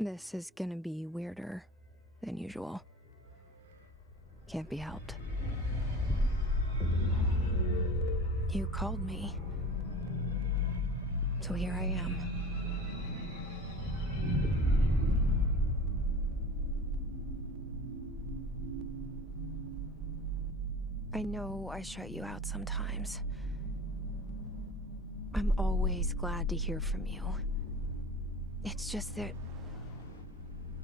This is gonna be weirder than usual. Can't be helped. You called me. So here I am. I know I shut you out sometimes. I'm always glad to hear from you. It's just that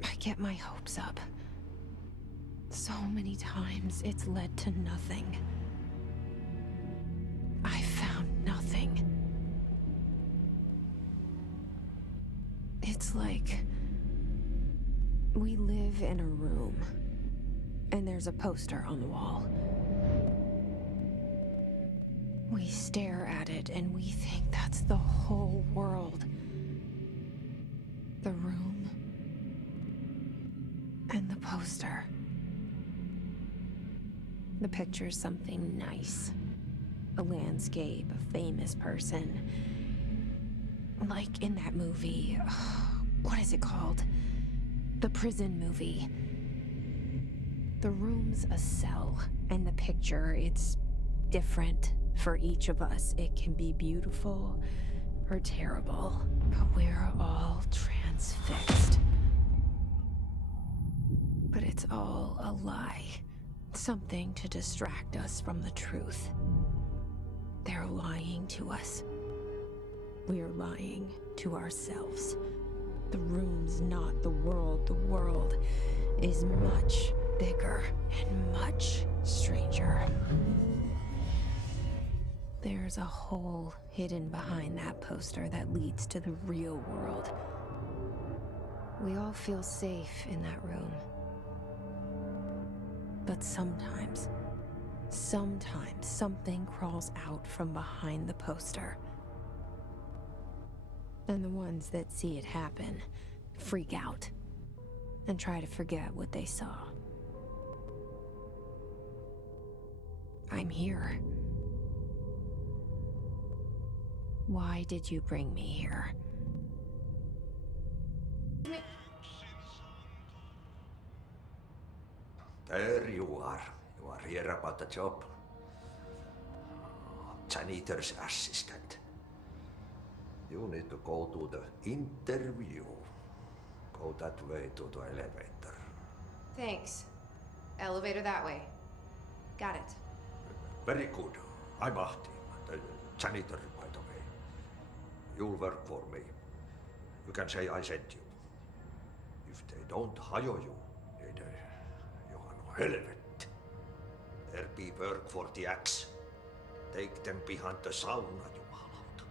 I get my hopes up. So many times it's led to nothing. I found nothing. It's like we live in a room, and there's a poster on the wall. We stare at it and we think that's the whole world. The room and the poster. The picture's something nice. A landscape, a famous person. Like in that movie, what is it called? The prison movie. The room's a cell, and the picture, it's different for each of us. It can be beautiful or terrible, but we're all transfixed. But it's all a lie. Something to distract us from the truth. They're lying to us. We're lying to ourselves. The room's not the world. The world is much bigger and much stranger. There's a hole hidden behind that poster that leads to the real world. We all feel safe in that room. But sometimes something crawls out from behind the poster. And the ones that see it happen freak out and try to forget what they saw. I'm here. Why did you bring me here? There you are. You are here about the job. Janitor's assistant. You need to go to the interview. Go that way to the elevator. Thanks. Elevator that way. Got it. Very good. I'm Ahti, the janitor, by the way. You'll work for me. You can say I sent you. If they don't hire you, then you are no helvet. There be work for the axe. Take them behind the sauna, jumalauta.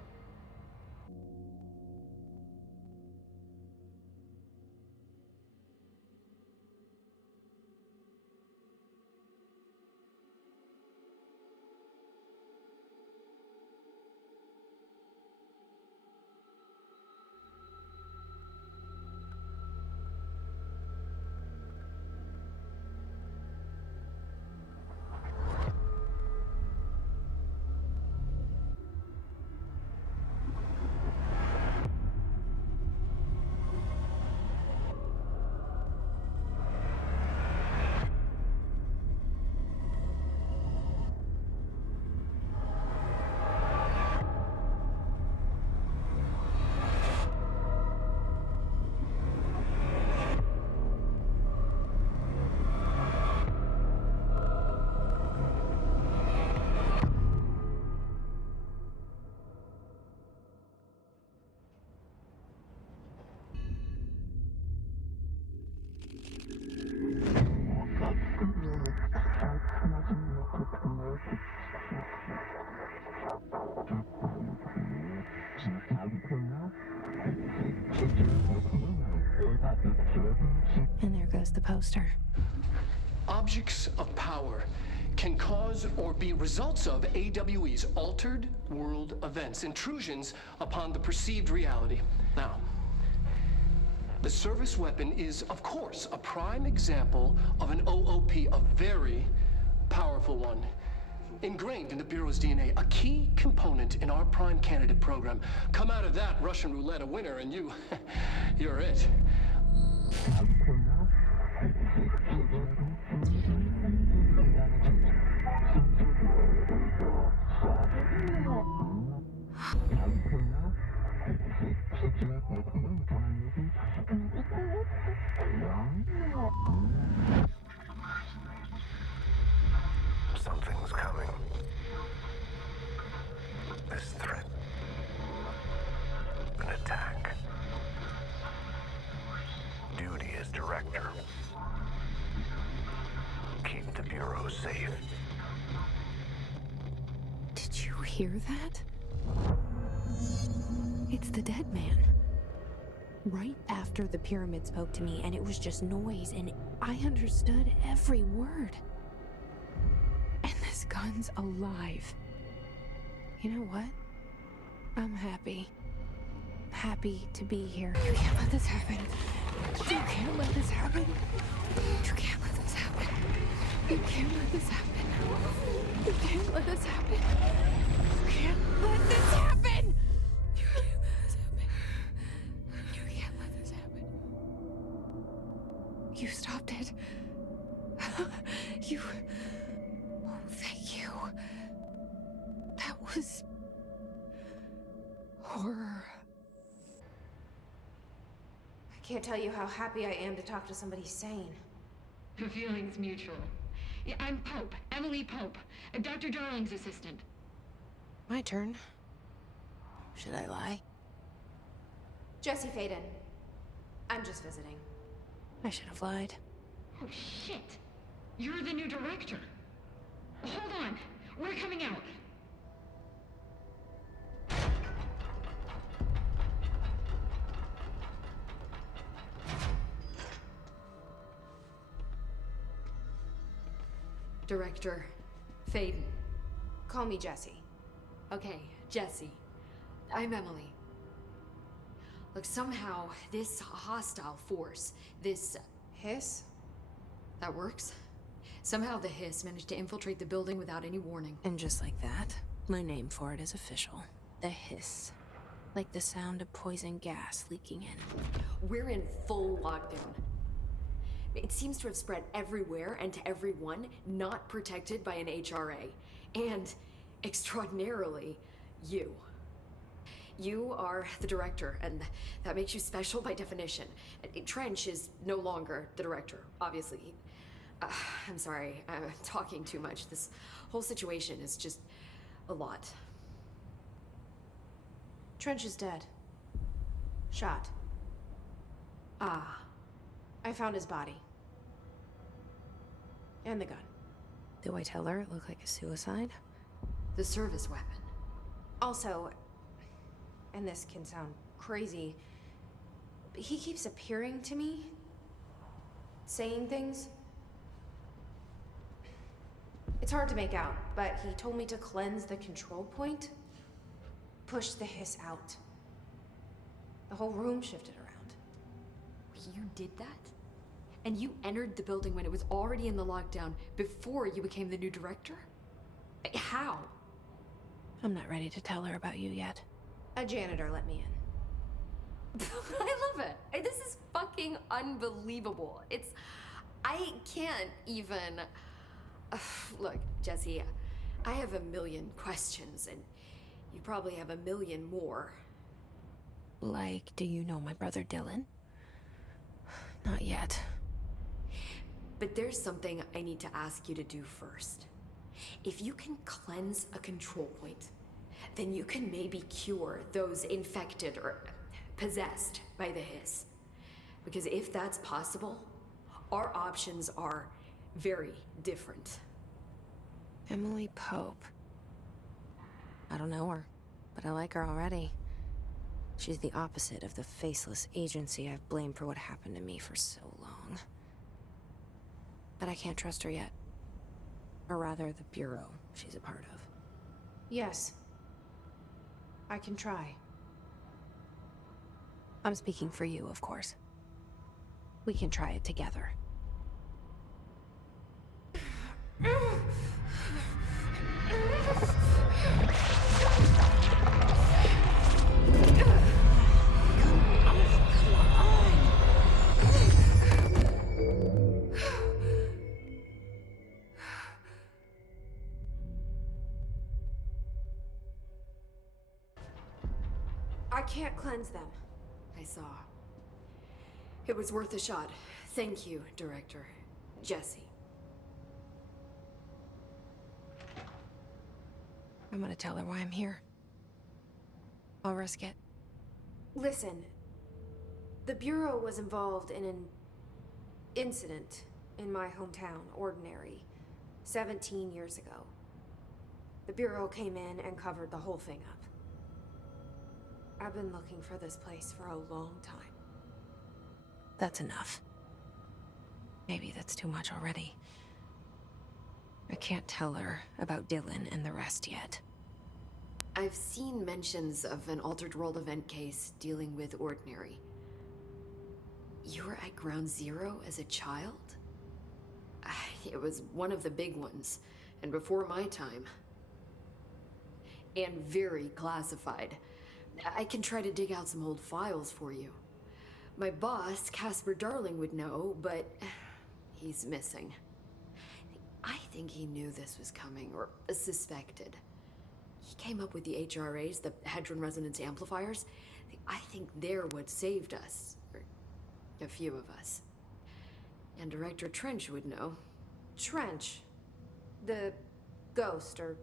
And there goes the poster. Objects of power can cause or be results of AWE's altered world events, intrusions upon the perceived reality. Now, the service weapon is, of course, a prime example of an OOP, a very powerful one. Ingrained in the Bureau's DNA, a key component in our prime candidate program. Come out of that Russian roulette a winner and you're it. Something's coming. This threat. An attack. Duty as director. Keep the Bureau safe. Did you hear that? It's the dead man. Right after the pyramid spoke to me, and it was just noise, and I understood every word. And this gun's alive. You know what? I'm happy. Happy to be here. You can't let this happen. You can't let this happen. You can't let this happen. You can't let this happen. You can't let this happen. You can't let this happen. You can't let this happen. You can't let this happen. You stopped it. You... Oh, thank you. That was... horror. I can't tell you how happy I am to talk to somebody sane. The feeling's mutual. Yeah, I'm Pope, Emily Pope, Dr. Darling's assistant. My turn. Should I lie? Jesse Faden. I'm just visiting. I should have lied. Oh, shit. You're the new director. Hold on. We're coming out. Director Faden. Call me Jesse. Okay, Jesse. I'm Emily. Look, somehow this hostile force, this... Hiss? that works? Somehow the Hiss managed to infiltrate the building without any warning. And just like that, my name for it is official. The Hiss. Like the sound of poison gas leaking in. We're in full lockdown. It seems to have spread everywhere and to everyone not protected by an HRA. And, extraordinarily, you. You are the director, and that makes you special by definition. Trench is no longer the director, obviously. I'm sorry, I'm talking too much. This whole situation is just a lot. Trench is dead. Shot. Ah. I found his body. And the gun. Do I tell her it looked like a suicide? The service weapon. Also, and this can sound crazy, but he keeps appearing to me, saying things. It's hard to make out, but he told me to cleanse the control point, push the Hiss out. The whole room shifted around. You did that? And you entered the building when it was already in the lockdown before you became the new director? How? I'm not ready to tell her about you yet. A janitor let me in. I love it. This is fucking unbelievable. I can't even... Look, Jesse, I have a million questions, and you probably have a million more. Like, do you know my brother Dylan? Not yet. But there's something I need to ask you to do first. If you can cleanse a control point, then you can maybe cure those infected or possessed by the Hiss. Because if that's possible, our options are very different. Emily Pope. I don't know her, but I like her already. She's the opposite of the faceless agency I've blamed for what happened to me for so long. But I can't trust her yet. Or rather, the Bureau she's a part of. Yes. I can try. I'm speaking for you, of course. We can try it together. can't cleanse them. I saw. It was worth a shot. Thank you, Director. Jesse. I'm gonna tell her why I'm here. I'll risk it. Listen, the Bureau was involved in an incident in my hometown, Ordinary, 17 years ago. The Bureau came in and covered the whole thing up. I've been looking for this place for a long time. That's enough. Maybe that's too much already. I can't tell her about Dylan and the rest yet. I've seen mentions of an Altered World event case dealing with Ordinary. You were at Ground Zero as a child? It was one of the big ones, and before my time. And very classified. I can try to dig out some old files for you. My boss, Casper Darling, would know, but he's missing. I think he knew this was coming, or suspected. He came up with the HRAs, the Hadron Resonance Amplifiers. I think they're what saved us. Or a few of us. And Director Trench would know. Trench, the ghost, or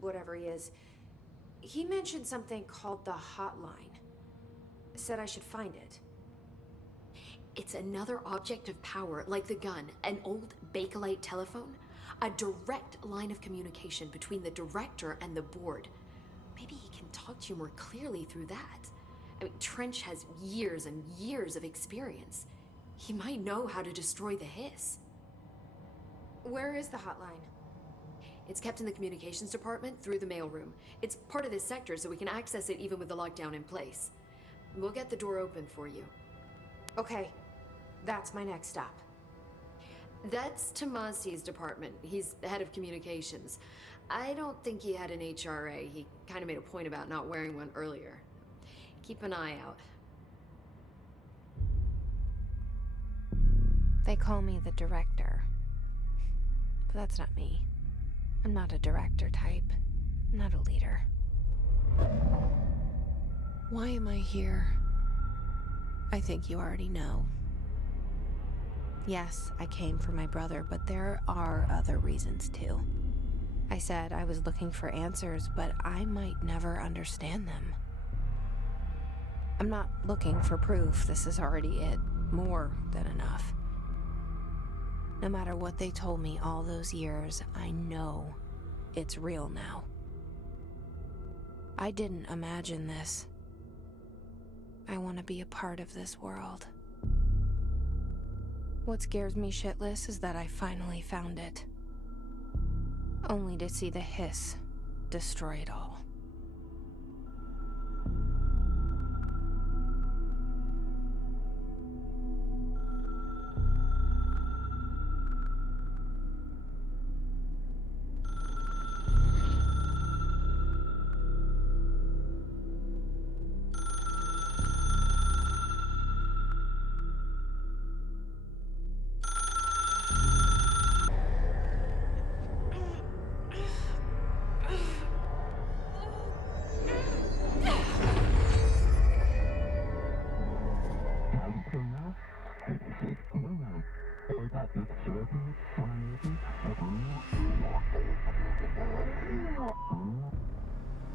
whatever he is, he mentioned something called the Hotline. Said I should find it. It's another object of power, like the gun, an old Bakelite telephone. A direct line of communication between the director and the board. Maybe he can talk to you more clearly through that. I mean, Trench has years and years of experience. He might know how to destroy the Hiss. Where is the hotline? It's kept in the communications department through the mailroom. It's part of this sector, so we can access it even with the lockdown in place. We'll get the door open for you. Okay, that's my next stop. That's Tomasi's department. He's the head of communications. I don't think he had an HRA. He kind of made a point about not wearing one earlier. Keep an eye out. They call me the director. But that's not me. I'm not a director type. I'm not a leader. Why am I here? I think you already know. Yes, I came for my brother, but there are other reasons too. I said I was looking for answers, but I might never understand them. I'm not looking for proof. This is already it. More than enough. No matter what they told me all those years, I know it's real now. I didn't imagine this. I want to be a part of this world. What scares me shitless is that I finally found it. Only to see the Hiss destroy it all.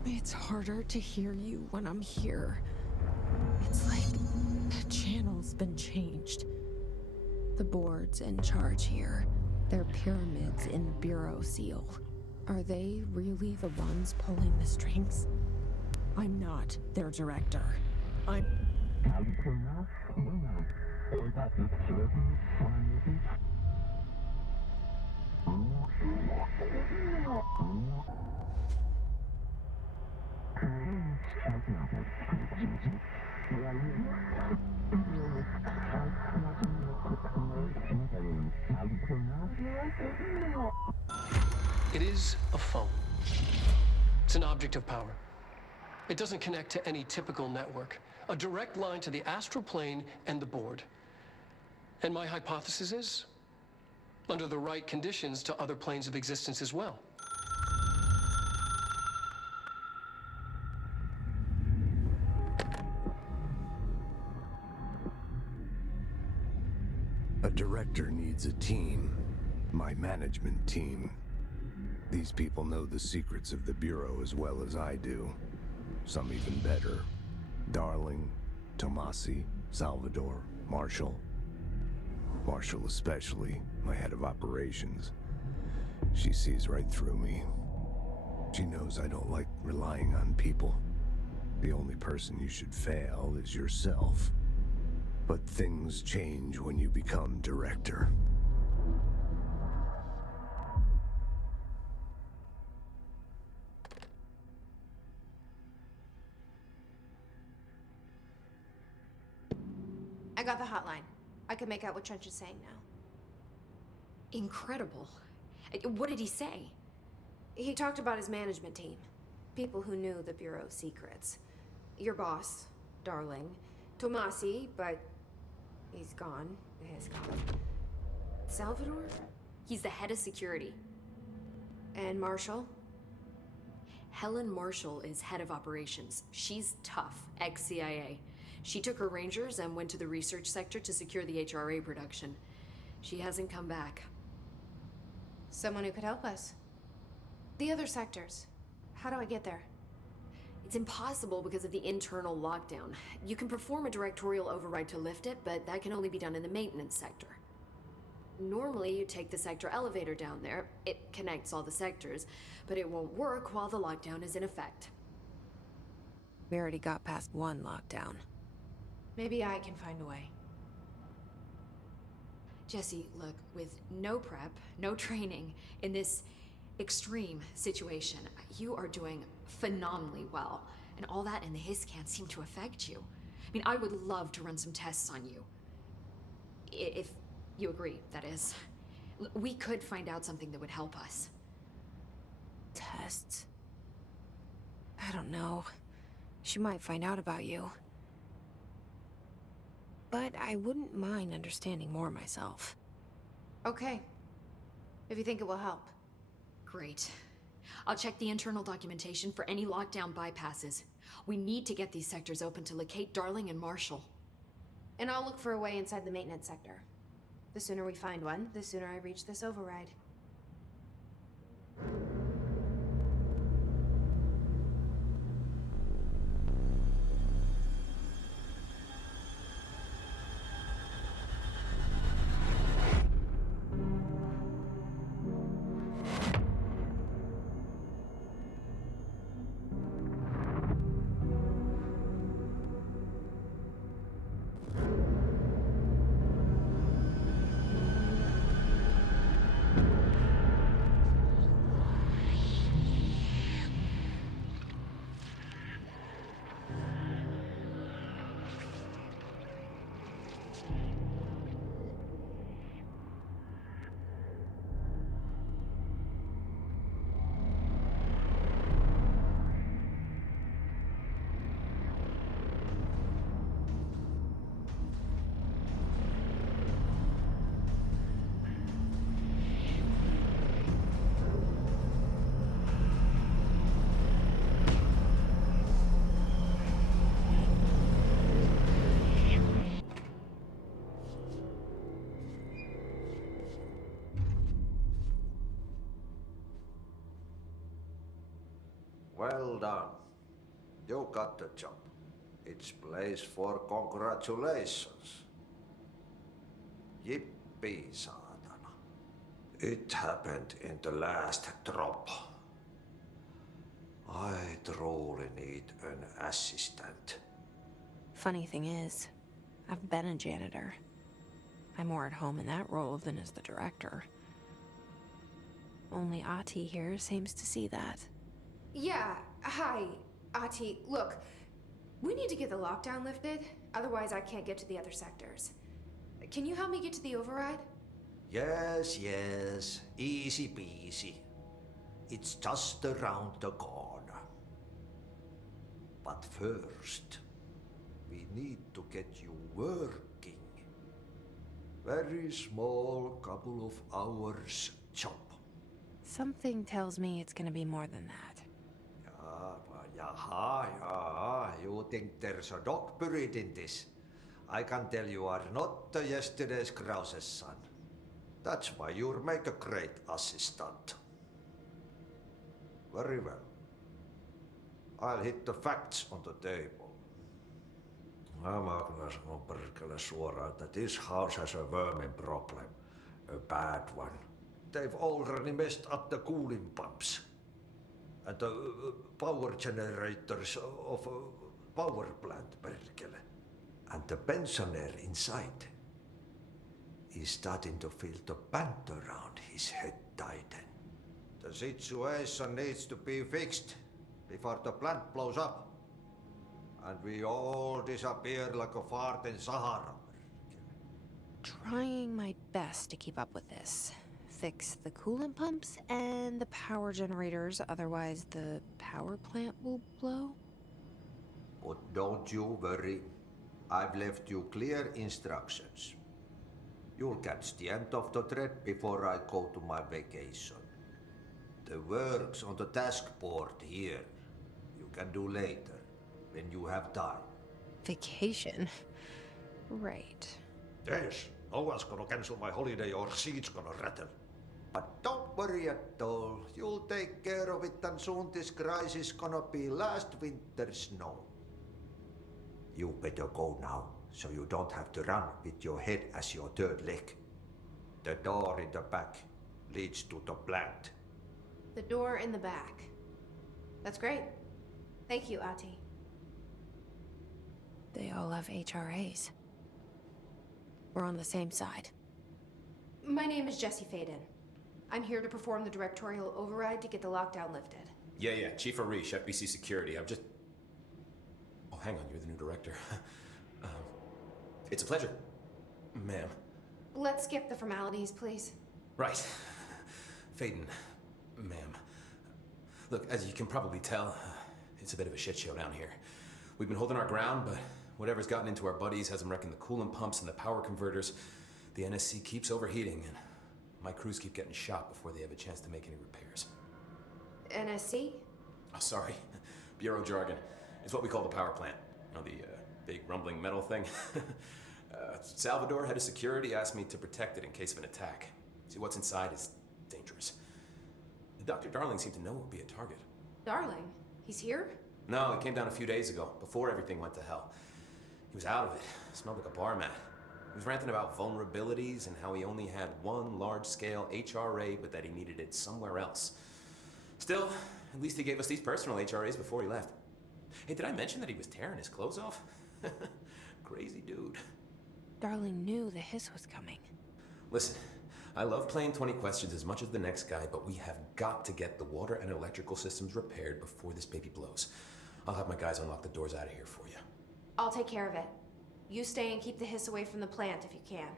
It's harder to hear you when I'm here. It's like the channel's been changed. The board's in charge here. They're pyramids in the Bureau seal. Are they really the ones pulling the strings? I'm not their director. I'm... It is a phone. It's an object of power. It doesn't connect to any typical network. A direct line to the astral plane and the board. And my hypothesis is, under the right conditions, to other planes of existence as well. director needs a team. My management team. These people know the secrets of the Bureau as well as I do. Some even better. Darling, Tomasi, Salvador, Marshall. Marshall especially, my head of operations. She sees right through me. She knows I don't like relying on people. The only person you should fail is yourself. But things change when you become director. I got the hotline. I can make out what Trench is saying now. Incredible. What did he say? He talked about his management team. People who knew the Bureau's secrets. Your boss, Darling. Tomasi, but he's gone. He's gone. Salvador? He's the head of security. And Marshall? Helen Marshall is head of operations. She's tough, ex-CIA. She took her Rangers and went to the research sector to secure the HRA production. She hasn't come back. Someone who could help us. The other sectors. How do I get there? It's impossible because of the internal lockdown. You can perform a directorial override to lift it, but that can only be done in the maintenance sector. Normally, you take the sector elevator down there. It connects all the sectors, but it won't work while the lockdown is in effect. We already got past one lockdown. Maybe I can find a way. Jesse, look, with no prep, no training, in this extreme situation, you are doing phenomenally well. And all that and the hiss can't seem to affect you. I mean, I would love to run some tests on you. If you agree, that is. We could find out something that would help us. Tests? I don't know. She might find out about you. But I wouldn't mind understanding more myself. Okay. If you think it will help. Great. I'll check the internal documentation for any lockdown bypasses. We need to get these sectors open to locate Darling and Marshall. And I'll look for a way inside the maintenance sector. The sooner we find one, the sooner I reach this override. Well done. You got the job. It's place for congratulations. Yippee, saatana. It happened in the last drop. I truly need an assistant. Funny thing is, I've been a janitor. I'm more at home in that role than as the director. Only Ahti here seems to see that. Yeah, hi, Ahti. Look, we need to get the lockdown lifted, otherwise I can't get to the other sectors. Can you help me get to the override? Yes, yes. Easy peasy. It's just around the corner. But first, we need to get you working. Very small, couple of hours job. Something tells me it's gonna be more than that. Yeah, you think there's a dog buried in this? I can tell you are not yesterday's Krause's son. That's why you'll make a great assistant. Very well. I'll hit the facts on the table. Mä kyllä sanon perkele suoraan, että this house has a vermin problem. A bad one. They've already messed up the cooling pumps. And the power generators of a power plant, perkele. And the pensioner inside is starting to feel the band around his head tighten. The situation needs to be fixed before the plant blows up. And we all disappear like a fart in Sahara. Trying my best to keep up with this. Fix the coolant pumps and the power generators, otherwise the power plant will blow. But don't you worry. I've left you clear instructions. You'll catch the end of the thread before I go to my vacation. The work's on the task board here. You can do later, when you have time. Vacation? Right. Yes, no one's gonna cancel my holiday or seat's gonna rattle. But don't worry at all. You'll take care of it and soon this crisis is gonna be last winter's snow. You better go now, so you don't have to run with your head as your third leg. The door in the back leads to the plant. The door in the back. That's great. Thank you, Ati. They all have HRAs. We're on the same side. My name is Jesse Faden. I'm here to perform the directorial override to get the lockdown lifted. Yeah, Chief Arish, FBC Security. I'm just... Oh, hang on, you're the new director. It's a pleasure, ma'am. Let's skip the formalities, please. Right. Faden, ma'am. Look, as you can probably tell, it's a bit of a shit show down here. We've been holding our ground, but whatever's gotten into our buddies has them wrecking the coolant pumps and the power converters. The NSC keeps overheating, and my crews keep getting shot before they have a chance to make any repairs. NSC? Oh, sorry. Bureau jargon. It's what we call the power plant. You know, the big rumbling metal thing. Salvador, head of security, asked me to protect it in case of an attack. See, what's inside is dangerous. Dr. Darling seemed to know it would be a target. Darling? He's here? No, he came down a few days ago, before everything went to hell. He was out of it. Smelled like a bar mat. He was ranting about vulnerabilities and how he only had one large-scale HRA, but that he needed it somewhere else. Still, at least he gave us these personal HRAs before he left. Hey, did I mention that he was tearing his clothes off? Crazy dude. Darling knew the hiss was coming. Listen, I love playing 20 questions as much as the next guy, but we have got to get the water and electrical systems repaired before this baby blows. I'll have my guys unlock the doors out of here for you. I'll take care of it. You stay and keep the hiss away from the plant if you can.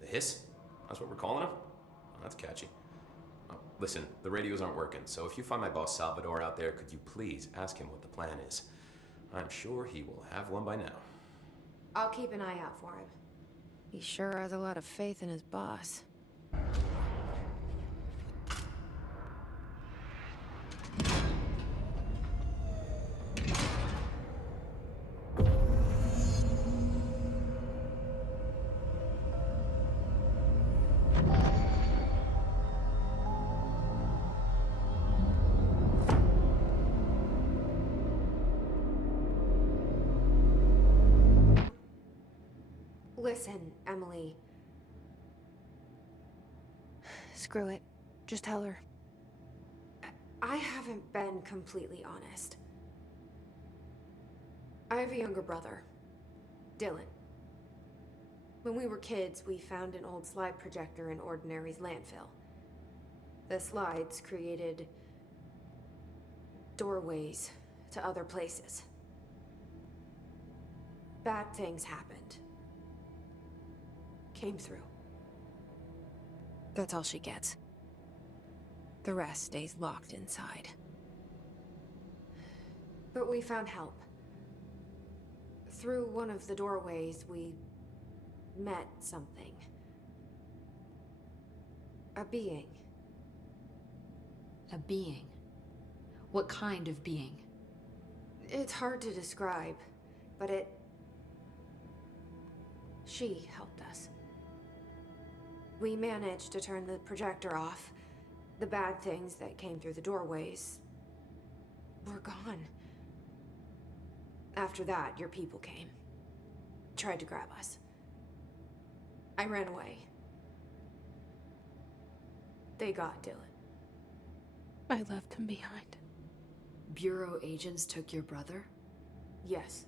The hiss? That's what we're calling him? Oh, that's catchy. Oh, listen, the radios aren't working, so if you find my boss Salvador out there, could you please ask him what the plan is? I'm sure he will have one by now. I'll keep an eye out for him. He sure has a lot of faith in his boss. Listen, Emily. Screw it. Just tell her. I haven't been completely honest. I have a younger brother, Dylan. When we were kids, we found an old slide projector in Ordinary's landfill. The slides created doorways to other places. Bad things happened. Came through. That's all she gets. The rest stays locked inside. But we found help. Through one of the doorways, we met something. A being. A being? What kind of being? It's hard to describe, but She helped us. We managed to turn the projector off. The bad things that came through the doorways were gone. After that, your people came. Tried to grab us. I ran away. They got Dylan. I left him behind. Bureau agents took your brother? Yes.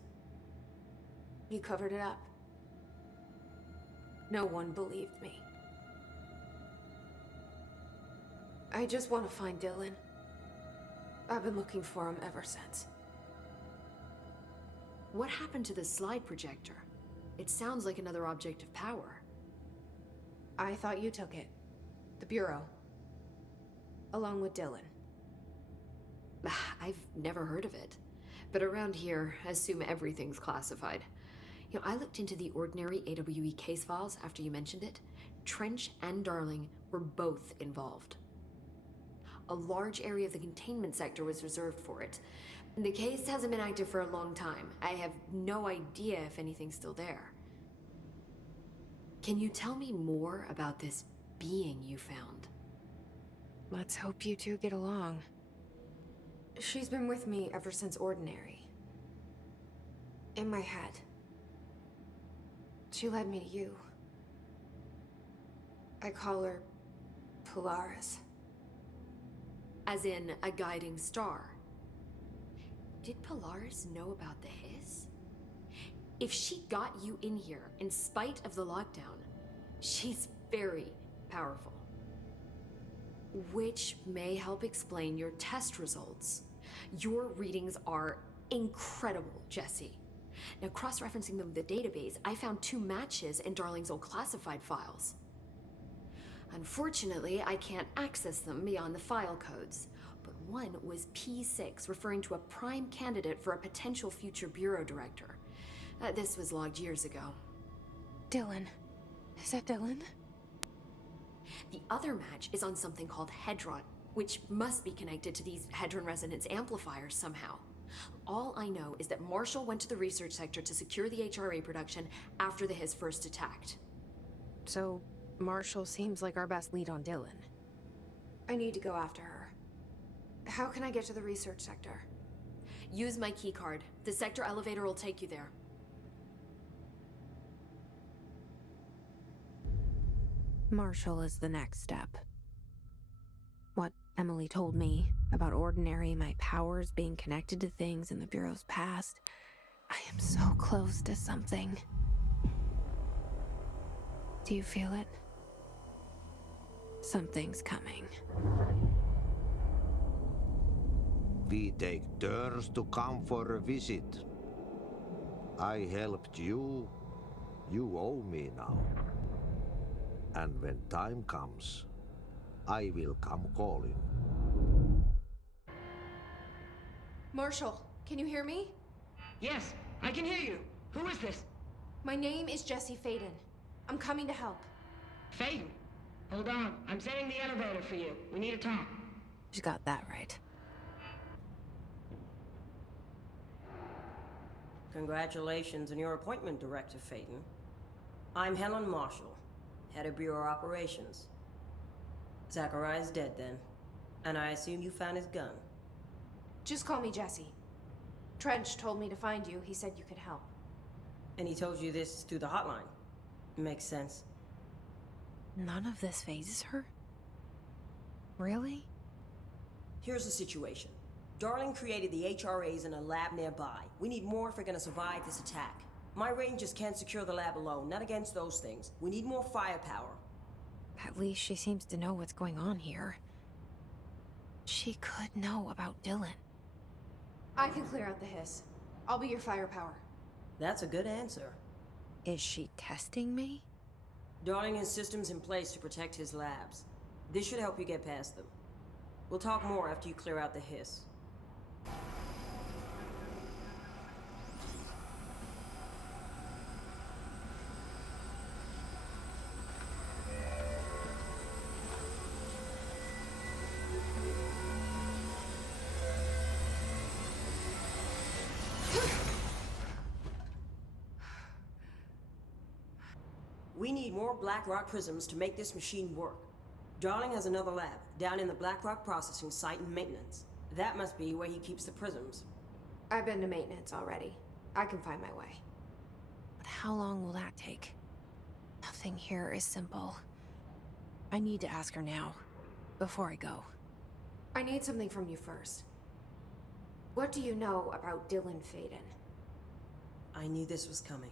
You covered it up. No one believed me. I just want to find Dylan. I've been looking for him ever since. What happened to the slide projector? It sounds like another object of power. I thought you took it. The Bureau. Along with Dylan. I've never heard of it. But around here, I assume everything's classified. You know, I looked into the ordinary AWE case files after you mentioned it. Trench and Darling were both involved. A large area of the containment sector was reserved for it. The case hasn't been active for a long time. I have no idea if anything's still there. Can you tell me more about this being you found? Let's hope you two get along. She's been with me ever since Ordinary. In my head. She led me to you. I call her Polaris. As in a guiding star. Did Polaris know about the hiss? If she got you in here in spite of the lockdown, she's very powerful. Which may help explain your test results. Your readings are incredible, Jesse. Now, cross-referencing them with the database, I found 2 matches in Darling's old classified files. Unfortunately, I can't access them beyond the file codes. But one was P6, referring to a prime candidate for a potential future bureau director. This was logged years ago. Dylan. Is that Dylan? The other match is on something called Hedron, which must be connected to these Hedron resonance amplifiers somehow. All I know is that Marshall went to the research sector to secure the HRA production after the Hiss first attacked. So, Marshall seems like our best lead on Dylan. I need to go after her. How can I get to the research sector? Use my keycard. The sector elevator will take you there. Marshall is the next step. What Emily told me about Ordinary, my powers being connected to things in the Bureau's past, I am so close to something. Do you feel it? Something's coming. We take turns to come for a visit. I helped you. You owe me now. And when time comes, I will come calling. Marshall, can you hear me? Yes, I can hear you. Who is this? My name is Jesse Faden. I'm coming to help. Faden. Hold on. I'm setting the elevator for you. We need to talk. She got that right. Congratulations on your appointment, Director Faden. I'm Helen Marshall, head of Bureau Operations. Zachariah's dead then, and I assume you found his gun. Just call me Jesse. Trench told me to find you. He said you could help. And he told you this through the hotline. Makes sense. None of this phases her? Really? Here's the situation. Darling created the HRAs in a lab nearby. We need more if we're gonna survive this attack. My rangers can't secure the lab alone, not against those things. We need more firepower. At least she seems to know what's going on here. She could know about Dylan. I can clear out the hiss. I'll be your firepower. That's a good answer. Is she testing me? Darling has systems in place to protect his labs. This should help you get past them. We'll talk more after you clear out the hiss. We need more Blackrock prisms to make this machine work. Darling has another lab, down in the Blackrock processing site in maintenance. That must be where he keeps the prisms. I've been to maintenance already. I can find my way. But how long will that take? Nothing here is simple. I need to ask her now, before I go. I need something from you first. What do you know about Dylan Faden? I knew this was coming.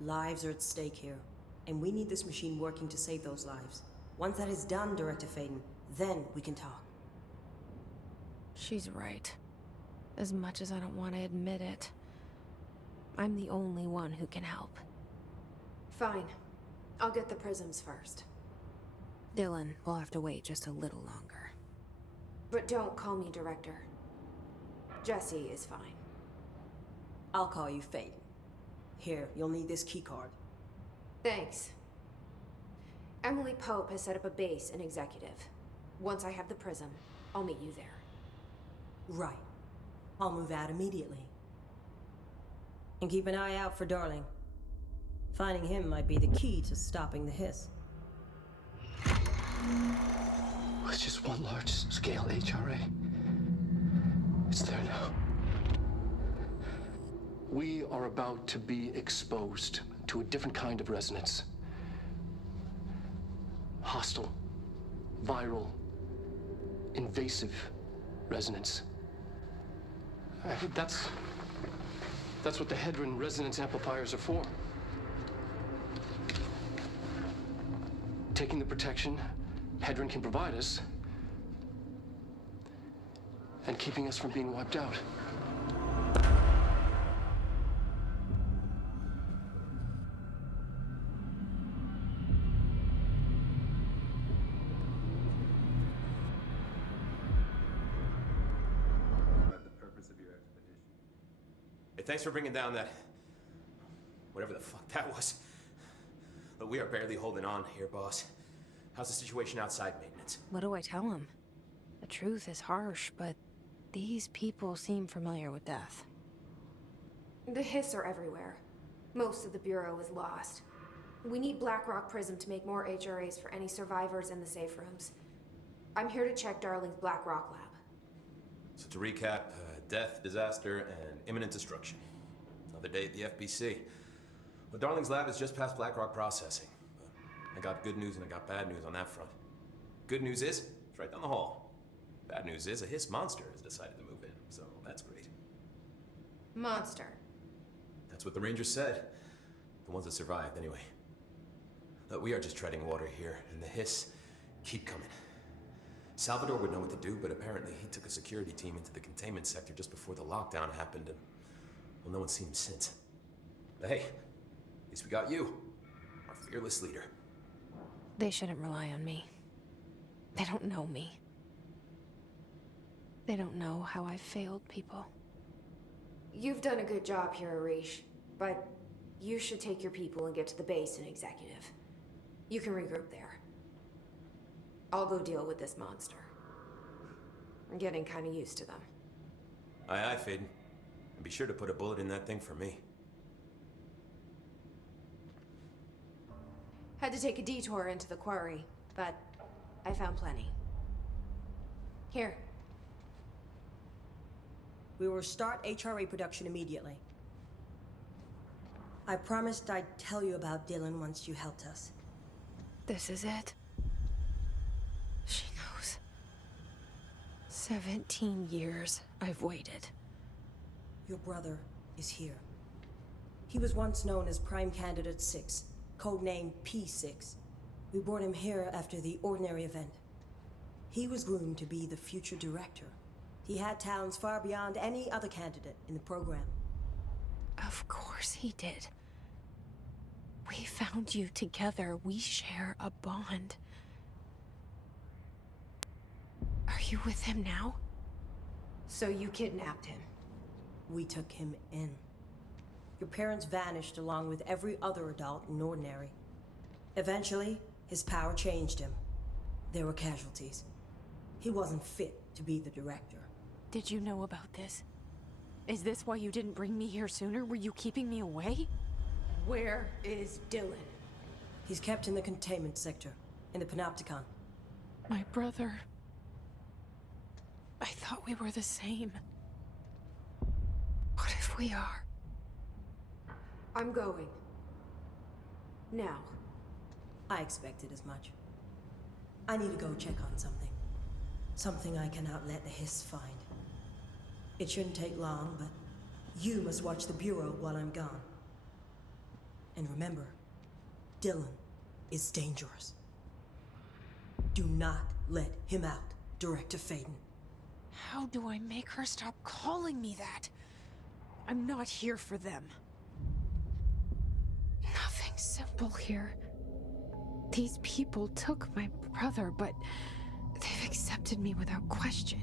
Lives are at stake here, and we need this machine working to save those lives. Once that is done, Director Faden, then we can talk. She's right. As much as I don't want to admit it, I'm the only one who can help. Fine. I'll get the prisms first. Dylan will have to wait just a little longer. But don't call me Director. Jesse is fine. I'll call you Faden. Here, you'll need this keycard. Thanks. Emily Pope has set up a base in Executive. Once I have the prism, I'll meet you there. Right. I'll move out immediately. And keep an eye out for Darling. Finding him might be the key to stopping the hiss. It's just one large-scale HRA. It's there now. We are about to be exposed to a different kind of resonance. Hostile, viral, invasive resonance. I think that's what the Hedron resonance amplifiers are for. Taking the protection Hedron can provide us and keeping us from being wiped out. Thanks for bringing down that... whatever the fuck that was. But we are barely holding on here, boss. How's the situation outside maintenance? What do I tell him? The truth is harsh, but these people seem familiar with death. The hiss are everywhere. Most of the Bureau is lost. We need Blackrock Prism to make more HRAs for any survivors in the safe rooms. I'm here to check Darling's Blackrock lab. So to recap, death, disaster, and imminent destruction. Another day at the FBC. Well, Darling's lab is just past Blackrock processing. But I got good news and I got bad news on that front. Good news is, it's right down the hall. Bad news is, a hiss monster has decided to move in, so that's great. Monster. That's what the Rangers said. The ones that survived, anyway. But we are just treading water here, and the hiss keep coming. Salvador would know what to do, but apparently he took a security team into the containment sector just before the lockdown happened, and, well, no one's seen him since. But hey, at least we got you, our fearless leader. They shouldn't rely on me. They don't know me. They don't know how I've failed people. You've done a good job here, Arish, but you should take your people and get to the base in Executive. You can regroup there. I'll go deal with this monster. I'm getting kind of used to them. Aye, aye, Faden. And be sure to put a bullet in that thing for me. Had to take a detour into the quarry, but I found plenty. Here. We will start HRA production immediately. I promised I'd tell you about Dylan once you helped us. This is it. She knows. 17 years I've waited. Your brother is here. He was once known as Prime Candidate 6, codenamed P6. We brought him here after the Ordinary event. He was groomed to be the future director. He had talents far beyond any other candidate in the program. Of course he did. We found you together. We share a bond. Are you with him now? So you kidnapped him? We took him in. Your parents vanished along with every other adult in Ordinary. Eventually, his power changed him. There were casualties. He wasn't fit to be the director. Did you know about this? Is this why you didn't bring me here sooner? Were you keeping me away? Where is Dylan? He's kept in the containment sector, in the Panopticon. My brother. I thought we were the same. What if we are? I'm going. Now. I expected as much. I need to go check on something. Something I cannot let the Hiss find. It shouldn't take long, but you must watch the Bureau while I'm gone. And remember, Dylan is dangerous. Do not let him out, Director Faden. How do I make her stop calling me that? I'm not here for them. Nothing simple here. These people took my brother, but they've accepted me without question.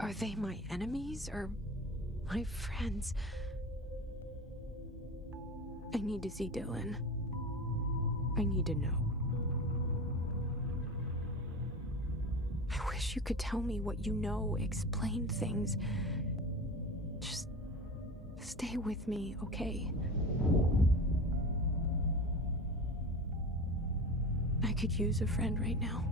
Are they my enemies or my friends? I need to see Dylan. I need to know. I wish you could tell me what you know, explain things. Just stay with me, okay? I could use a friend right now.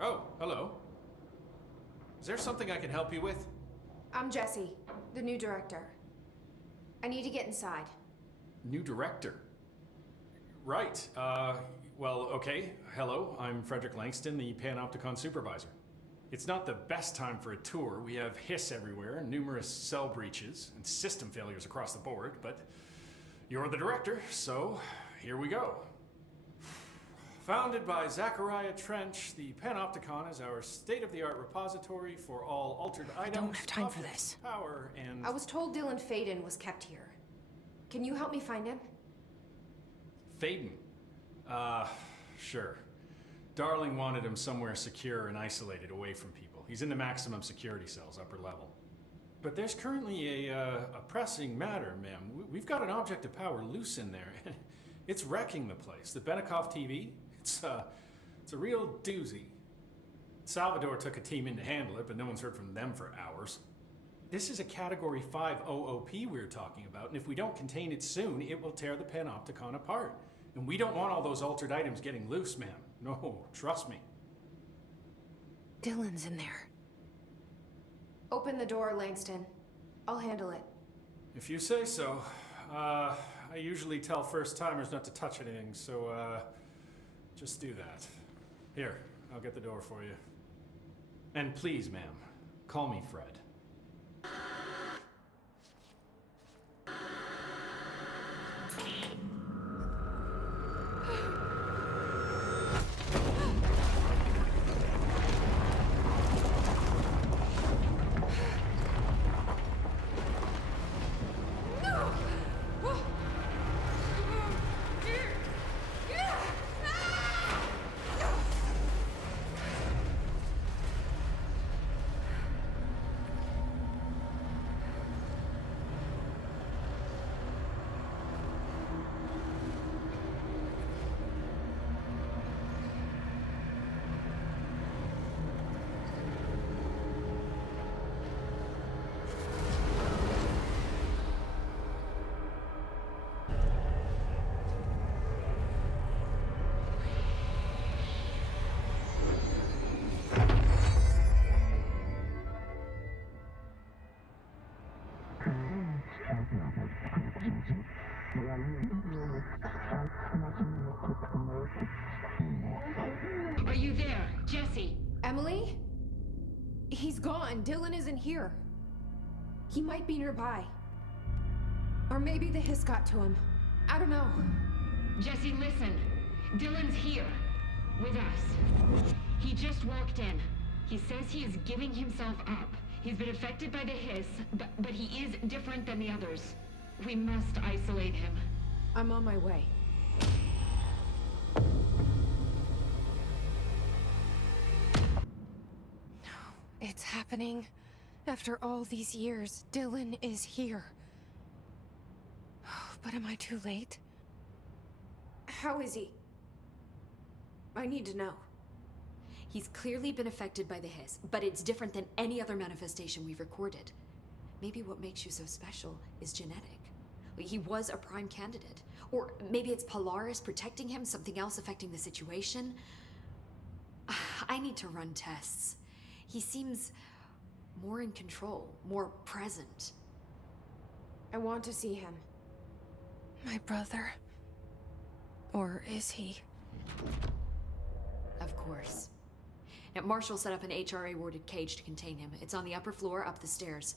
Oh, hello. Is there something I can help you with? I'm Jesse, the new director. I need to get inside. New director? Right, well, okay. Hello, I'm Frederick Langston, the Panopticon supervisor. It's not the best time for a tour. We have Hiss everywhere, numerous cell breaches, and system failures across the board, but you're the director, so here we go. Founded by Zachariah Trench, the Panopticon is our state-of-the-art repository for all altered items. I don't have time for objects, this. Power and... I was told Dylan Faden was kept here. Can you help me find him? Faden? Sure. Darling wanted him somewhere secure and isolated away from people. He's in the maximum security cells, upper level. But there's currently a pressing matter, ma'am. We've got an object of power loose in there. It's wrecking the place. The Benikoff TV, it's a real doozy. Salvador took a team in to handle it, but no one's heard from them for hours. This is a Category 5 OOP we're talking about, and if we don't contain it soon, it will tear the Panopticon apart. And we don't want all those altered items getting loose, ma'am. No, trust me. Dylan's in there. Open the door, Langston. I'll handle it. If you say so. I usually tell first-timers not to touch anything, so, just do that. Here, I'll get the door for you. And please, ma'am, call me Fred. Are you there, Jesse? Emily? He's gone. Dylan isn't here. He might be nearby. Or maybe the Hiss got to him. I don't know. Jesse, listen. Dylan's here. With us. He just walked in. He says he is giving himself up. He's been affected by the Hiss, but he is different than the others. We must isolate him. I'm on my way. It's happening. After all these years, Dylan is here. But am I too late? How is he? I need to know. He's clearly been affected by the hiss, but it's different than any other manifestation we've recorded. Maybe what makes you so special is genetic. He was a prime candidate. Or maybe it's Polaris protecting him, something else affecting the situation. I need to run tests. He seems more in control, more present. I want to see him. My brother? Or is he? Of course. Now, Marshall set up an HRA-warded cage to contain him. It's on the upper floor, up the stairs.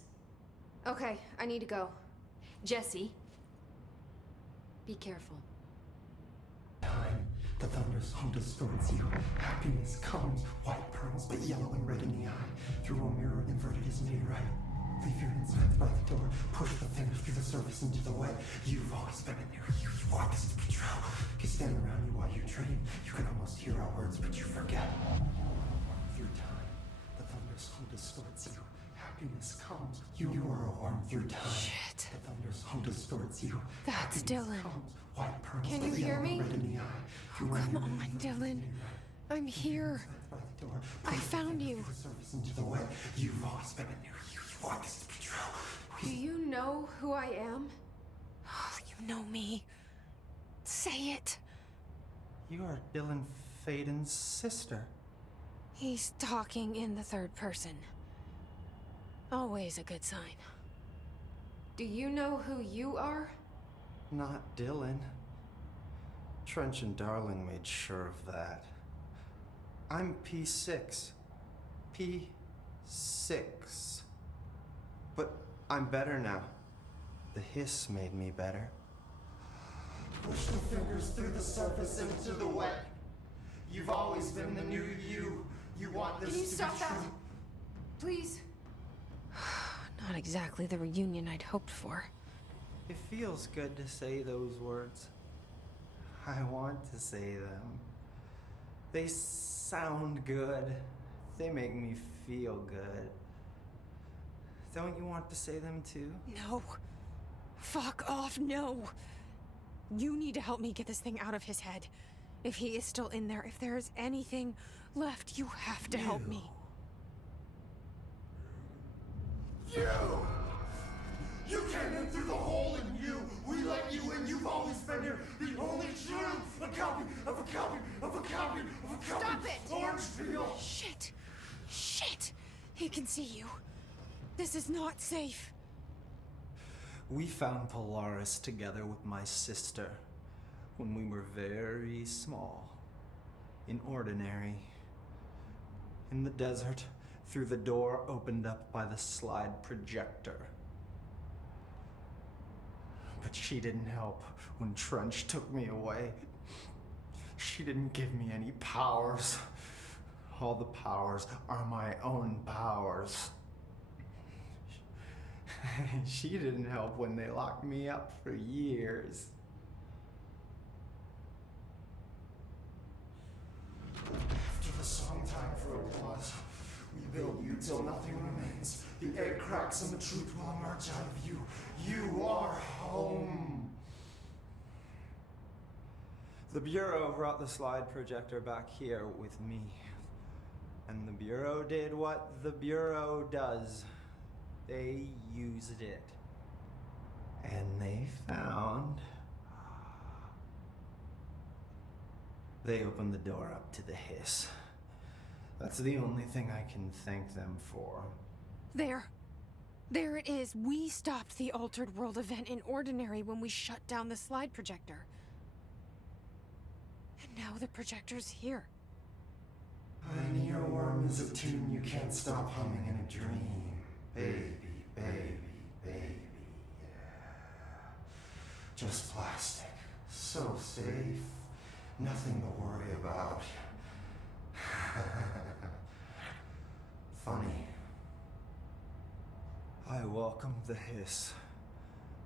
Okay, I need to go. Jesse, be careful. Time, the thunder's home distorts you. Happiness comes, white pearls, but yellow and red in the eye. Through a mirror inverted is made right. Leave your insides by the door. Push the fingers through the surface into the wet. You've always been in there. You want this to be true. He stand around you while you dream. You can almost hear our words, but you forget. Through time, the thunder's home distorts you. Happiness comes. You are a worm through time. Shit. The thunder's home distorts you. That's Dylan. Comes, white pearls, Can you but hear yellow me? and red in the eye. Oh, come on, Dylan. I'm here. I found you. Into the wet. You've always been in there. You want this to be true. Do you know who I am? Oh, you know me. Say it. You are Dylan Faden's sister. He's talking in the third person. Always a good sign. Do you know who you are? Not Dylan. Trench and Darling made sure of that. I'm P6. P6. But I'm better now. The hiss made me better. Push the fingers through the surface into the wet. You've always been the new you. You want this Can you to stop be that? true. Please? Not exactly the reunion I'd hoped for. It feels good to say those words. I want to say them. They sound good. They make me feel good. Don't you want to say them too? No. Fuck off, no. You need to help me get this thing out of his head. If he is still in there, if there is anything left, you have to help me. You came in through the hole in you. We let you in. You've always been here. The only true. A copy of a copy of a copy of a copy. Stop it! Orangefield. Shit. Shit. He can see you. This is not safe. We found Polaris together with my sister when we were very small, in Ordinary, in the desert, through the door opened up by the slide projector. But she didn't help when Trench took me away. She didn't give me any powers. All the powers are my own powers. She didn't help when they locked me up for years. After the song time for applause, we build you till nothing remains. The egg cracks and the truth will emerge out of you. You are home. The Bureau brought the slide projector back here with me. And the Bureau did what the Bureau does. They used it. And they found... They opened the door up to the hiss. That's the only thing I can thank them for. There. There it is. We stopped the Altered World event in Ordinary when we shut down the slide projector. And now the projector's here. An earworm is a tune you can't stop humming in a dream. Baby, baby, baby, yeah. Just plastic. So safe. Nothing to worry about. Funny. I welcomed the hiss.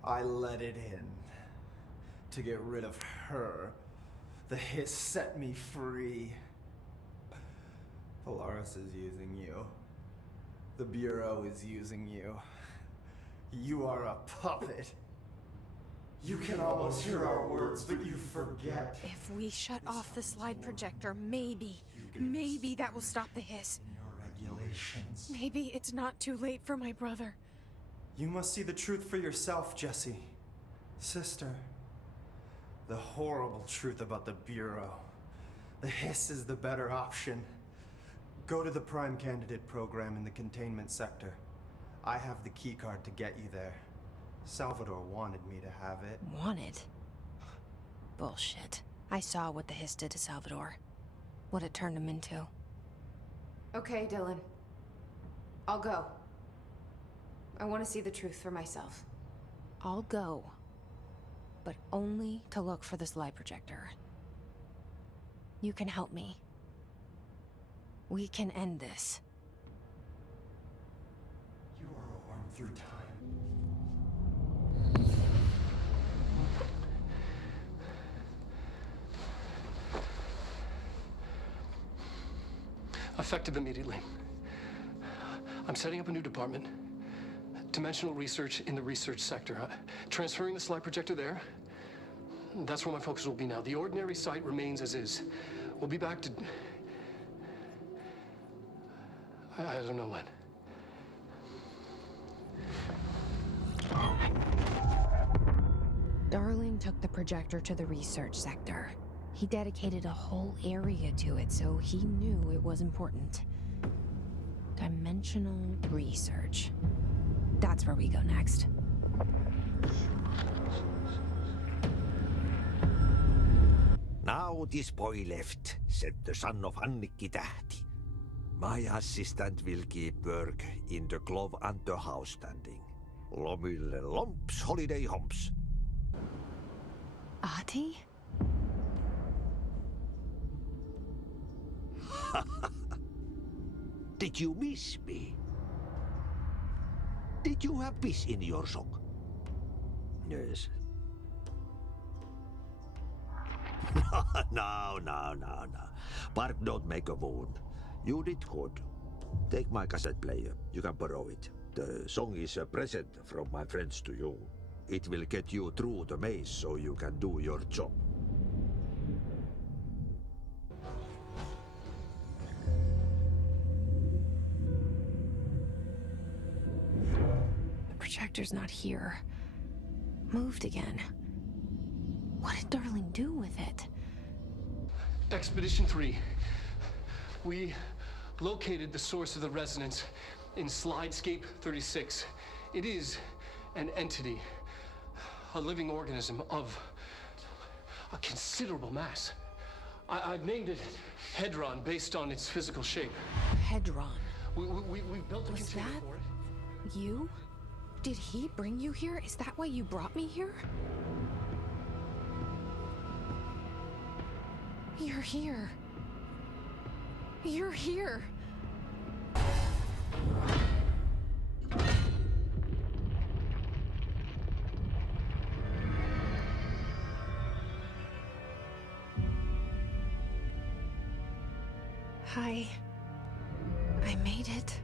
I let it in. To get rid of her. The hiss set me free. Polaris is using you. The Bureau is using you. You are a puppet. You can almost hear our words, but you forget. If we shut off the slide projector, maybe that will stop the hiss. Your regulations. Maybe it's not too late for my brother. You must see the truth for yourself, Jesse. Sister. The horrible truth about the Bureau. The hiss is the better option. Go to the Prime Candidate program in the containment sector. I have the keycard to get you there. Salvador wanted me to have it. Wanted? Bullshit. I saw what the hiss did to Salvador. What it turned him into. Okay, Dylan. I'll go. I want to see the truth for myself. I'll go. But only to look for the slide projector. You can help me. We can end this. You are a worm through time. Effective immediately. I'm setting up a new department. Dimensional research in the research sector. Transferring the slide projector there. That's where my focus will be now. The ordinary site remains as is. We'll be back to... I don't know when. Darling took the projector to the research sector. He dedicated a whole area to it, so he knew it was important. Dimensional research. That's where we go next. Now this boy left, said the son of Annikki Tähti. My assistant will keep work in the glove and the house standing. Lomille lomps, holiday humps. Ahti? Did you miss me? Did you have peace in your song? Yes. No. Bark don't make a wound. You did good. Take my cassette player. You can borrow it. The song is a present from my friends to you. It will get you through the maze so you can do your job. The projector's not here. Moved again. What did Darling do with it? Expedition 3. We located the source of the resonance in Slidescape 36. It is an entity, a living organism of a considerable mass. I've named it Hedron based on its physical shape. Hedron. We built a Was container that for it. you? Did he bring you here? Is that why you brought me here? You're here. You're here. Hi. I made it.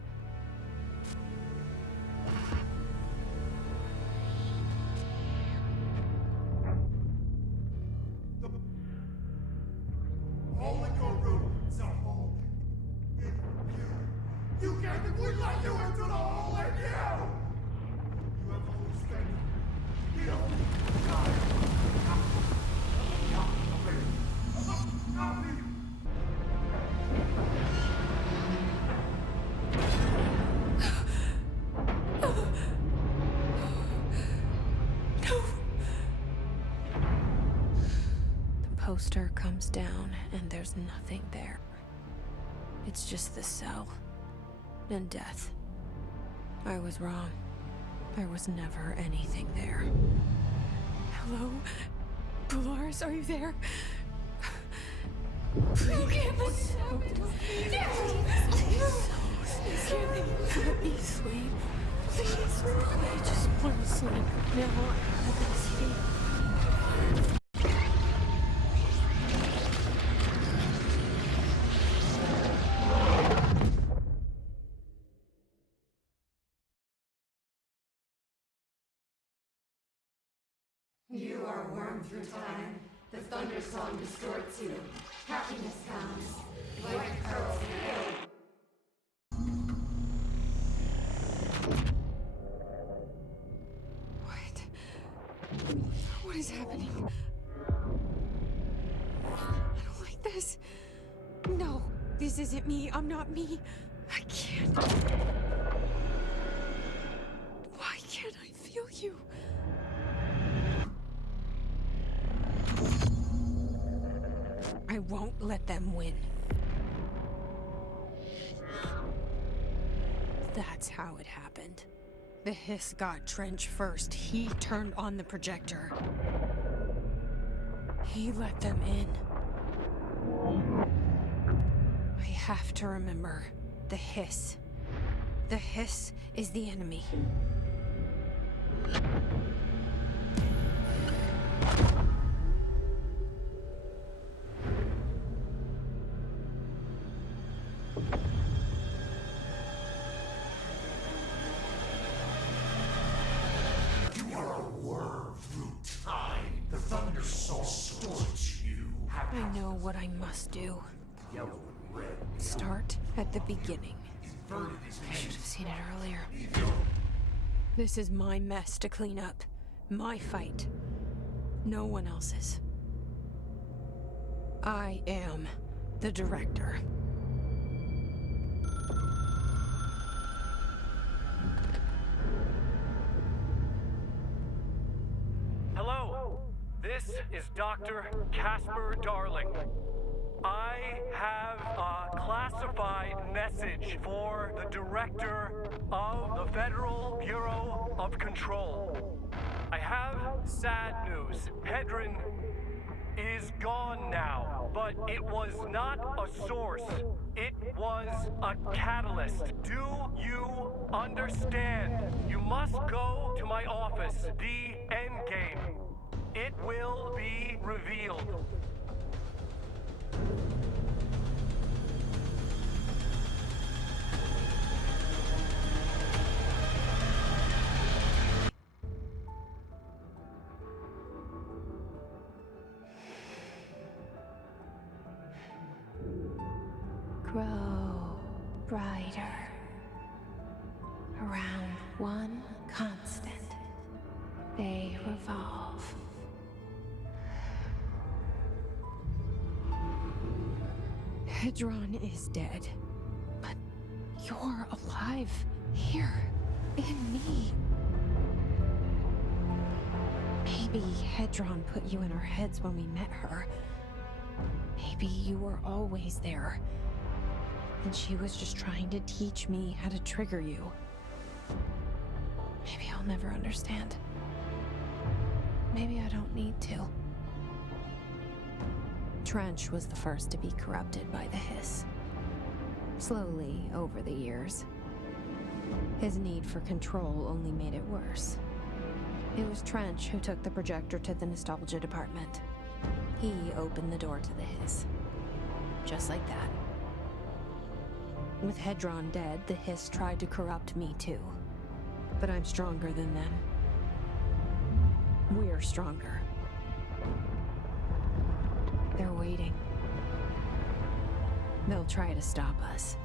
All in your room is a hole. You gave me, we let you into the hole in you! You have always been the only guy. The poster comes down and there's nothing there. It's just the cell. And death. I was wrong. There was never anything there. Hello? Polaris, are you there? You can't put out. Let me sleep. Please. I just want to sleep. Now out of this heat. You are a worm through time. The thunder song distorts you. Happiness comes. White pearls heal. What is happening? I don't like this. No, this isn't me. I'm not me. I can't. Why can't I feel you? I won't let them win. That's how it happened. The Hiss got Trench first. He turned on the projector. He let them in. I have to remember the Hiss. The Hiss is the enemy. What I must do. Start at the beginning. I should have seen it earlier. This is my mess to clean up. My fight. No one else's. I am the director. Hello. This is Dr. Casper Darling. I have a classified message for the director of the Federal Bureau of Control. I have sad news. Hedron is gone now, but it was not a source. It was a catalyst. Do you understand? You must go to my office, the Endgame. It will be revealed. Grow brighter around one constant. They revolve. Hedron is dead, but you're alive here in me. Maybe Hedron put you in our heads when we met her. Maybe you were always there, and she was just trying to teach me how to trigger you. Maybe I'll never understand. Maybe I don't need to. Trench was the first to be corrupted by the Hiss. Slowly, over the years. His need for control only made it worse. It was Trench who took the projector to the nostalgia department. He opened the door to the Hiss. Just like that. With Hedron dead, the Hiss tried to corrupt me too. But I'm stronger than them. We're stronger. They're waiting. They'll try to stop us.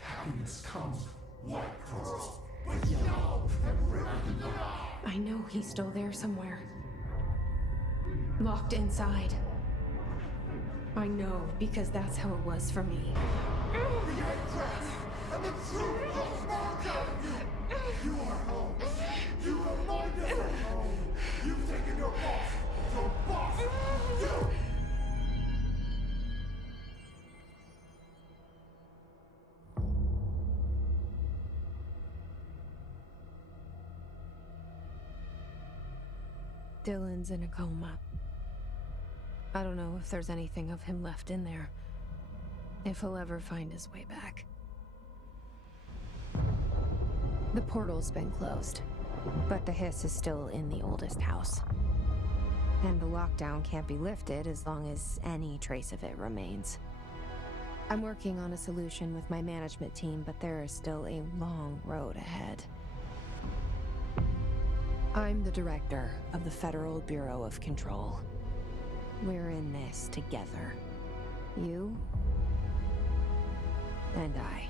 Happiness comes, white pearls, but yellow and red in the eye. I know he's still there somewhere. Locked inside. I know, because that's how it was for me. The Empress and the truth will mark out of you. You are home. You remind us of home. You've taken your boss, you. Dylan's in a coma. I don't know if there's anything of him left in there. If he'll ever find his way back. The portal's been closed, but the Hiss is still in the oldest house. And the lockdown can't be lifted as long as any trace of it remains. I'm working on a solution with my management team, but there is still a long road ahead. I'm the director of the Federal Bureau of Control. We're in this together. You and I.